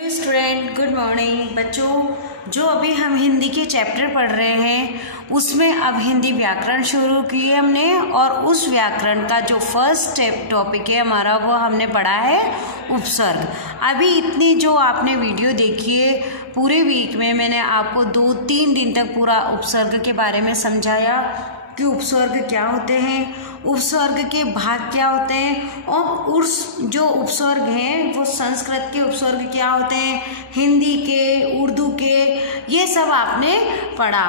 Student good morning बच्चों। जो अभी हम हिंदी के चैप्टर पढ़ रहे हैं उसमें अब हिंदी व्याकरण शुरू किए हमने, और उस व्याकरण का जो फर्स्ट टॉपिक है हमारा वो हमने पढ़ा है उपसर्ग। अभी इतनी जो आपने वीडियो देखी है, पूरे वीक में मैंने आपको 2-3 दिन तक पूरा उपसर्ग के बारे में समझाया कि उपसर्ग क्या होते हैं, उपसर्ग के भाग क्या होते हैं, और उस जो उपसर्ग हैं वो संस्कृत के उपसर्ग क्या होते हैं, हिंदी के, उर्दू के, ये सब आपने पढ़ा।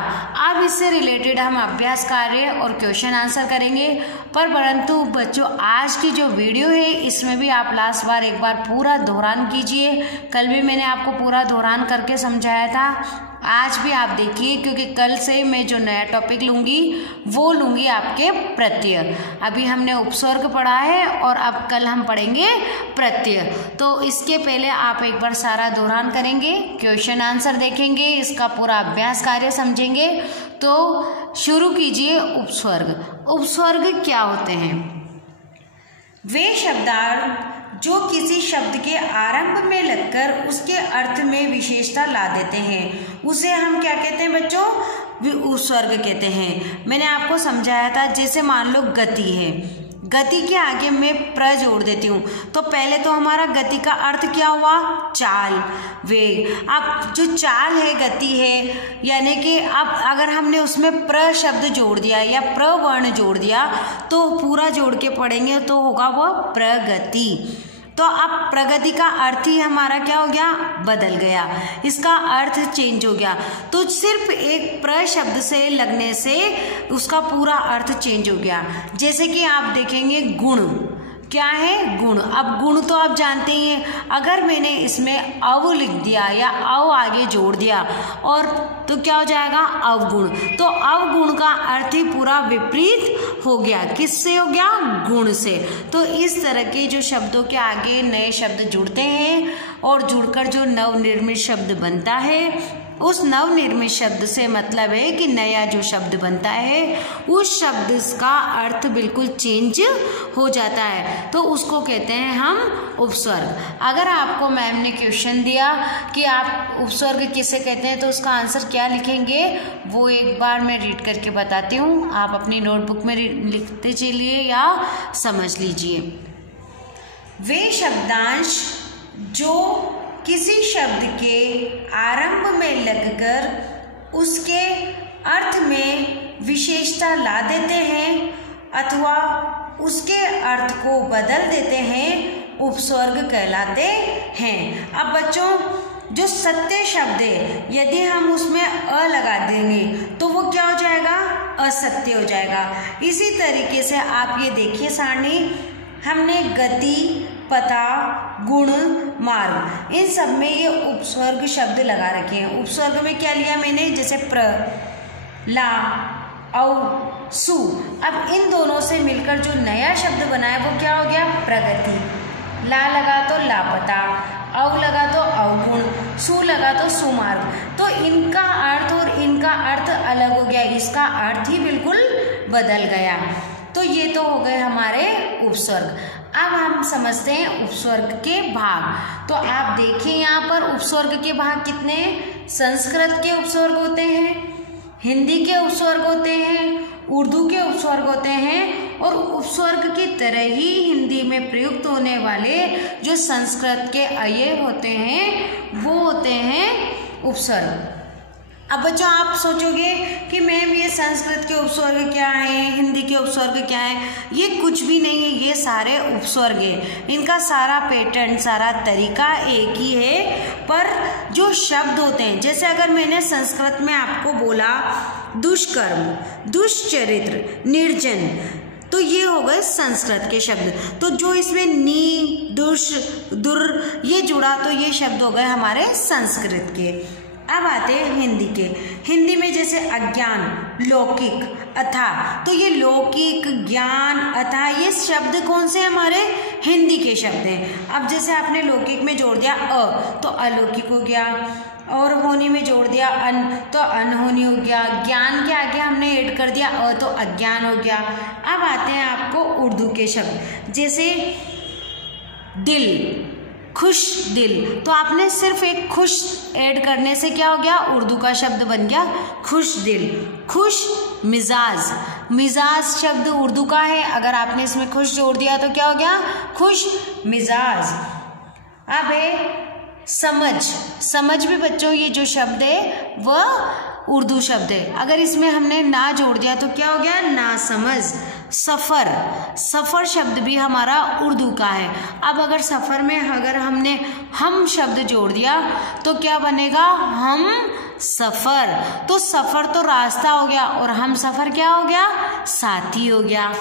अब इससे रिलेटेड हम अभ्यास कार्य और क्वेश्चन आंसर करेंगे। परंतु बच्चों आज की जो वीडियो है इसमें भी आप लास्ट बार एक बार पूरा दोहरान कीजिए। कल भी मैंने आपको पूरा दोहरान करके समझाया था, आज भी आप देखिए, क्योंकि कल से मैं जो नया टॉपिक लूँगी वो लूँगी आपके प्रत्यय। अभी हमने उपसर्ग पढ़ा है और अब कल हम पढ़ेंगे प्रत्यय। तो इसके पहले आप एक बार सारा दोहरान करेंगे, क्वेश्चन आंसर देखेंगे, इसका पूरा अभ्यास कार्य समझेंगे। तो शुरू कीजिए। उपसर्ग। उपसर्ग क्या होते हैं? वे शब्दार्थ जो किसी शब्द के आरंभ में लगकर उसके अर्थ में विशेषता ला देते हैं उसे हम क्या कहते हैं बच्चों? उपसर्ग कहते हैं। मैंने आपको समझाया था, जैसे मान लो गति है, गति के आगे मैं प्र जोड़ देती हूँ तो पहले तो हमारा गति का अर्थ क्या हुआ? चाल, वेग। अब जो चाल है, गति है, यानी कि अब अगर हमने उसमें प्र शब्द जोड़ दिया या प्र वर्ण जोड़ दिया तो पूरा जोड़ के पढ़ेंगे तो होगा वो प्रगति। तो अब प्रगति का अर्थ ही हमारा क्या हो गया? बदल गया, इसका अर्थ चेंज हो गया। तो सिर्फ एक प्र शब्द से लगने से उसका पूरा अर्थ चेंज हो गया। जैसे कि आप देखेंगे गुण क्या है? गुण। अब गुण तो आप जानते ही हैं, अगर मैंने इसमें अव लिख दिया या अव आगे जोड़ दिया और तो क्या हो जाएगा? अवगुण। तो अवगुण का अर्थ ही पूरा विपरीत हो गया। किससे हो गया? गुण से। तो इस तरह के जो शब्दों के आगे नए शब्द जुड़ते हैं और जुड़कर जो नवनिर्मित शब्द बनता है, उस नवनिर्मित शब्द से मतलब है कि नया जो शब्द बनता है उस शब्द का अर्थ बिल्कुल चेंज हो जाता है, तो उसको कहते हैं हम उपसर्ग। अगर आपको मैम ने क्वेश्चन दिया कि आप उपसर्ग किसे कहते हैं तो उसका आंसर क्या लिखेंगे, वो एक बार मैं रीड करके बताती हूँ, आप अपनी नोटबुक में लिखते चलिए या समझ लीजिए। वे शब्दांश जो किसी शब्द के आरंभ में लगकर उसके अर्थ में विशेषता ला देते हैं अथवा उसके अर्थ को बदल देते हैं, उपसर्ग कहलाते हैं। अब बच्चों जो सत्य शब्द है, यदि हम उसमें अ लगा देंगे तो वो क्या हो जाएगा? असत्य हो जाएगा। इसी तरीके से आप ये देखिए सारणी, हमने गति, पता, गुण, मार्ग, इन सब में ये उपसर्ग शब्द लगा रखे हैं। उपसर्ग में क्या लिया मैंने? जैसे प्र, ला, औ, सु। अब इन दोनों से मिलकर जो नया शब्द बना है वो क्या हो गया? प्रगति। ला लगा तो लापता, औ लगा तो अवगुण, सु लगा तो सुमार्ग। तो इनका अर्थ और इनका अर्थ अलग हो गया, इसका अर्थ ही बिल्कुल बदल गया। तो ये तो हो गए हमारे उपसर्ग। अब हम समझते हैं उपसर्ग के भाग। तो आप देखिए यहाँ पर उपसर्ग के भाग कितने हैं? संस्कृत के उपसर्ग होते हैं, हिंदी के उपसर्ग होते हैं, उर्दू के उपसर्ग होते हैं, और उपसर्ग की तरह ही हिंदी में प्रयुक्त होने वाले जो संस्कृत के अय्यय होते हैं वो होते हैं उपसर्ग। अब बच्चों आप सोचोगे कि मैम ये संस्कृत के उपसर्ग क्या है, हिंदी के उपसर्ग क्या है? ये कुछ भी नहीं है, ये सारे उपसर्ग है। इनका सारा पैटर्न, सारा तरीका एक ही है, पर जो शब्द होते हैं, जैसे अगर मैंने संस्कृत में आपको बोला दुष्कर्म, दुष्चरित्र, निर्जन, तो ये हो गए संस्कृत के शब्द। तो जो इसमें नी, दुष, दुर ये जुड़ा तो ये शब्द हो गए हमारे संस्कृत के। अब आते हैं हिंदी के। हिंदी में जैसे अज्ञान, लौकिक, अथाह, तो ये लौकिक, ज्ञान, अथाह ये शब्द कौन से हमारे? हिंदी के शब्द हैं। अब जैसे आपने लौकिक में जोड़ दिया अ तो अलौकिक हो गया, और होनी में जोड़ दिया अन तो अनहोनी हो गया, ज्ञान के आगे हमने ऐड कर दिया अ तो अज्ञान हो गया। अब आते हैं आपको उर्दू के शब्द, जैसे दिल, खुश दिल। तो आपने सिर्फ एक खुश ऐड करने से क्या हो गया, उर्दू का शब्द बन गया खुश दिल। खुश मिजाज, मिजाज शब्द उर्दू का है, अगर आपने इसमें खुश जोड़ दिया तो क्या हो गया, खुश मिजाज। अब है समझ, समझ भी बच्चों ये जो शब्द है वह उर्दू शब्द है, अगर इसमें हमने ना जोड़ दिया तो क्या हो गया, ना समझ। सफ़र, सफ़र शब्द भी हमारा उर्दू का है। अब अगर सफ़र में अगर हमने हम शब्द जोड़ दिया तो क्या बनेगा, हम सफ़र। तो सफ़र तो रास्ता हो गया और हम सफ़र क्या हो गया, साथी हो गया।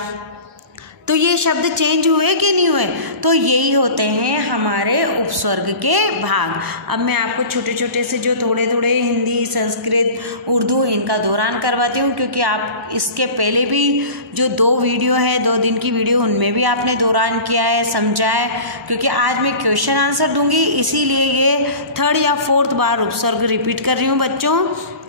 तो ये शब्द चेंज हुए कि नहीं हुए, तो यही होते हैं हमारे उपस्वर्ग के भाग। अब मैं आपको छोटे छोटे से जो थोड़े थोड़े हिंदी, संस्कृत, उर्दू इनका दौरान करवाती हूँ, क्योंकि आप इसके पहले भी जो 2 वीडियो है, 2 दिन की वीडियो, उनमें भी आपने दौरान किया है, समझा है। क्योंकि आज मैं क्वेश्चन आंसर दूंगी, इसीलिए ये 3rd या 4th बार उपस्वर्ग रिपीट कर रही हूँ बच्चों।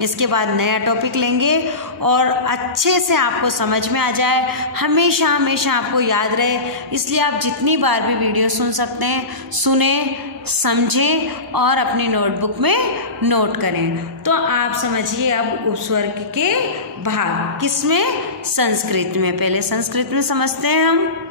इसके बाद नया टॉपिक लेंगे और अच्छे से आपको समझ में आ जाए, हमेशा हमेशा आपको याद रहे, इसलिए आप जितनी बार भी वीडियो सुन सकते हैं, सुने, समझें और अपनी नोटबुक में नोट करें। तो आप समझिए अब उपस्वर्ग के भाग किसमें, संस्कृत में। पहले संस्कृत में समझते हैं हम।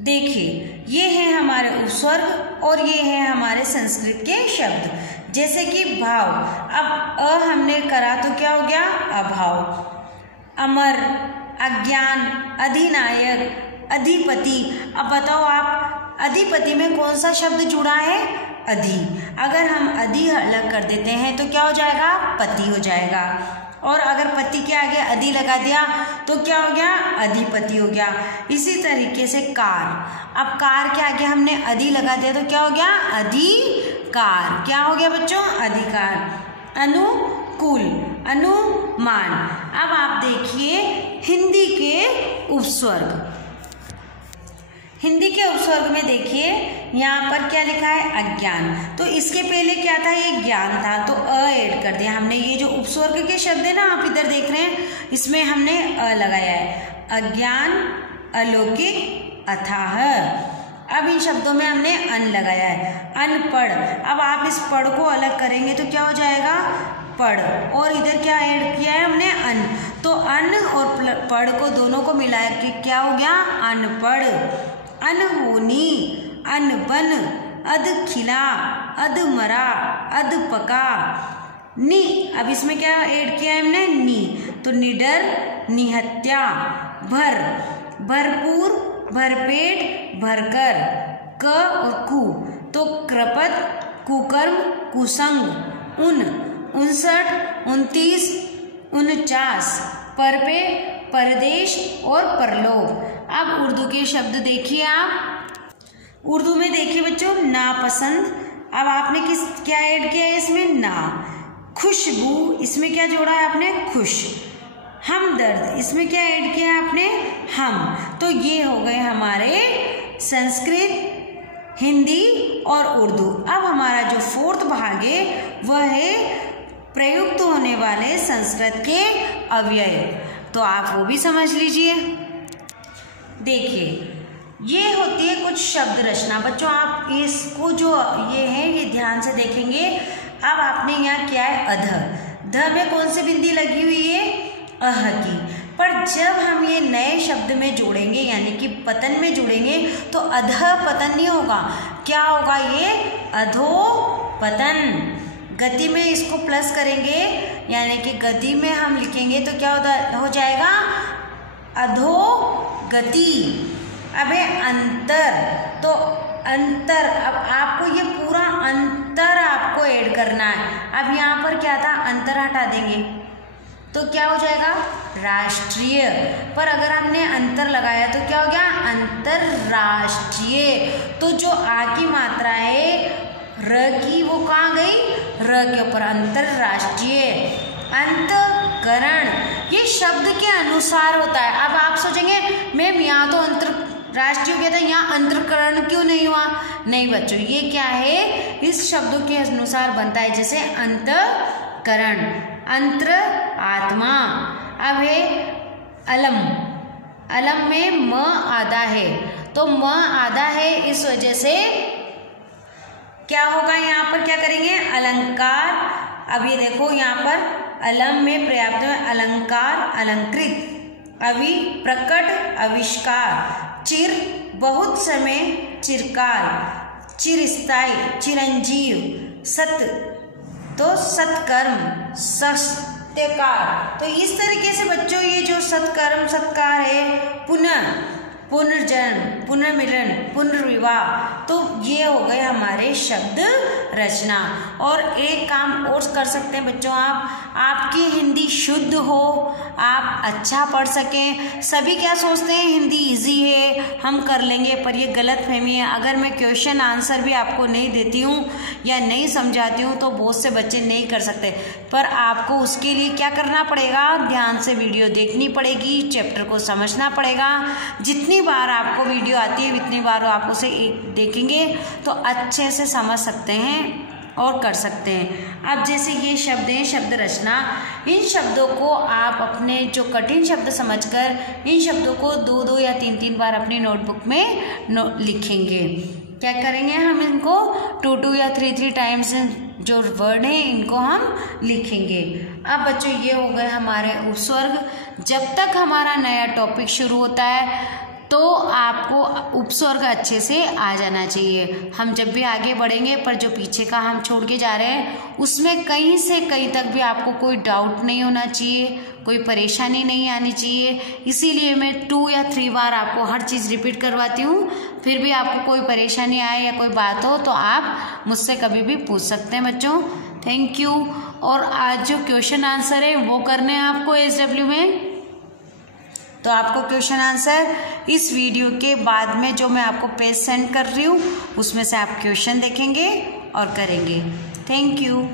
देखिए ये है हमारे उपस्वर्ग और ये है हमारे संस्कृत के शब्द, जैसे कि भाव। अब हमने करा तो क्या हो गया, अभाव। अमर, अज्ञान, अधिनायक, अधिपति। अब बताओ आप, अधिपति में कौन सा शब्द जुड़ा है, अधि। अगर हम अधि अलग कर देते हैं तो क्या हो जाएगा, पति हो जाएगा। और अगर पति के आगे अधि लगा दिया तो क्या हो गया, अधिपति हो गया। इसी तरीके से कार, अब कार के आगे हमने अधि लगा दिया तो क्या हो गया, अधिकार। क्या हो गया बच्चों, अधिकार। अनुकूल, अनुमान। अब आप देखिए हिंदी के उपस्वर्ग, हिंदी के उपस्वर्ग में देखिए यहाँ पर क्या लिखा है, अज्ञान। तो इसके पहले क्या था, ये ज्ञान था, तो ऐड कर दिया हमने। ये जो उपस्वर्ग के शब्द है ना, आप इधर देख रहे हैं, इसमें हमने लगाया है। अज्ञान, अलौकिक, अथाह। अब इन शब्दों में हमने अन लगाया है। अनपढ़, अब आप इस पढ़ को अलग करेंगे तो क्या हो जाएगा, पढ़। और इधर क्या ऐड किया है हमने, अन। तो अन और पढ़ को दोनों को मिला के क्या हो गया, अनपढ़। अनहोनी, अनबन, अधखिला, अधमरा, अधपका। नी, अब इसमें क्या ऐड किया है हमने, नी। तो निडर, निहत्या। भर, भरपूर, भरपेट, भरकर। क और कु, तो कृपत, कुकर्म, कुसंग। उन, 59, 29, 49। परपे, परदेश और परलोक। अब उर्दू के शब्द देखिए आप, उर्दू में देखिए बच्चों, नापसंद। अब आपने क्या ऐड किया है इसमें, ना। खुशबू, इसमें क्या जोड़ा है आपने, खुश। हमदर्द, इसमें क्या ऐड किया है आपने, हम। तो ये हो गए हमारे संस्कृत, हिंदी और उर्दू। अब हमारा जो 4th भाग है वह है प्रयुक्त होने वाले संस्कृत के अव्यय, तो आप वो भी समझ लीजिए। देखिए ये होती है कुछ शब्द रचना बच्चों, आप इसको जो ये है ये ध्यान से देखेंगे। अब आपने यहाँ क्या है, अध। ध में कौन सी बिंदी लगी हुई है, अह की। पर जब हम ये नए शब्द में जोड़ेंगे यानी कि पतन में जोड़ेंगे तो अध पतन नहीं होगा, क्या होगा, ये अधो पतन। गति में इसको प्लस करेंगे यानी कि गति में हम लिखेंगे तो क्या हो जाएगा, अधो गति। अब अंतर, तो अंतर, अब आपको ये पूरा अंतर आपको ऐड करना है। अब यहाँ पर क्या था, अंतर हटा देंगे तो क्या हो जाएगा, राष्ट्रीय। पर अगर हमने अंतर लगाया तो क्या हो गया, अंतरराष्ट्रीय। तो जो आ की मात्रा है र की, वो कहाँ गई, र के ऊपर, अंतरराष्ट्रीय। अंतकरण, ये शब्द के अनुसार होता है। अब आप सोचेंगे मैम यहाँ तो अंतरराष्ट्रीय हो गया था, यहाँ अंतकरण क्यों नहीं हुआ। नहीं बच्चों, ये क्या है, इस शब्दों के अनुसार बनता है। जैसे अंतकरण, अंतर, आत्मा। अब है अलम, अलम में म आधा है, तो म आधा है इस वजह से क्या होगा यहाँ पर, क्या करेंगे, अलंकार। अब ये देखो यहाँ पर अलम में पर्याप्त में अलंकार, अलंकृत, अवि प्रकट, आविष्कार, चिर बहुत समय, चिरकाल, चिरस्थायी, चिरंजीव, सत तो सत्कर्म, सत्यकार। तो इस तरीके से बच्चों ये जो सत्कर्म सत्कार है, पुनः, पुनर्जन्म, पुनर्मिलन, पुनर्विवाह, तो ये हो गए हमारे शब्द रचना। और एक काम और कर सकते हैं बच्चों, आपकी हिंदी शुद्ध हो, आप अच्छा पढ़ सकें। सभी क्या सोचते हैं हिंदी इजी है, हम कर लेंगे, पर ये गलत फहमी है। अगर मैं क्वेश्चन आंसर भी आपको नहीं देती हूँ या नहीं समझाती हूँ तो बहुत से बच्चे नहीं कर सकते, पर आपको उसके लिए क्या करना पड़ेगा, ध्यान से वीडियो देखनी पड़ेगी, चैप्टर को समझना पड़ेगा। जितनी बार आपको वीडियो आती है उतनी बार आप उसे देखेंगे तो अच्छे से समझ सकते हैं और कर सकते हैं। अब जैसे ये शब्द हैं शब्द रचना, इन शब्दों को आप अपने जो कठिन शब्द समझकर इन शब्दों को 2-2 या 3-3 बार अपनी नोटबुक में लिखेंगे। क्या करेंगे, हम इनको 2-2 या 3-3 टाइम्स जो वर्ड हैं इनको हम लिखेंगे। अब बच्चों ये हो गए हमारे उपस्वर्ग। जब तक हमारा नया टॉपिक शुरू होता है तो आपको उपस्वर्ग अच्छे से आ जाना चाहिए। हम जब भी आगे बढ़ेंगे पर जो पीछे का हम छोड़ के जा रहे हैं उसमें कहीं से कहीं तक भी आपको कोई डाउट नहीं होना चाहिए, कोई परेशानी नहीं आनी चाहिए। इसीलिए मैं 2 या 3 बार आपको हर चीज़ रिपीट करवाती हूँ। फिर भी आपको कोई परेशानी आए या कोई बात हो तो आप मुझसे कभी भी पूछ सकते हैं बच्चों। Thank you. और आज जो क्वेश्चन आंसर है वो करने हैं आपको SW में, तो आपको क्वेश्चन आंसर इस वीडियो के बाद में जो मैं आपको पेज सेंड कर रही हूँ उसमें से आप क्वेश्चन देखेंगे और करेंगे। Thank you.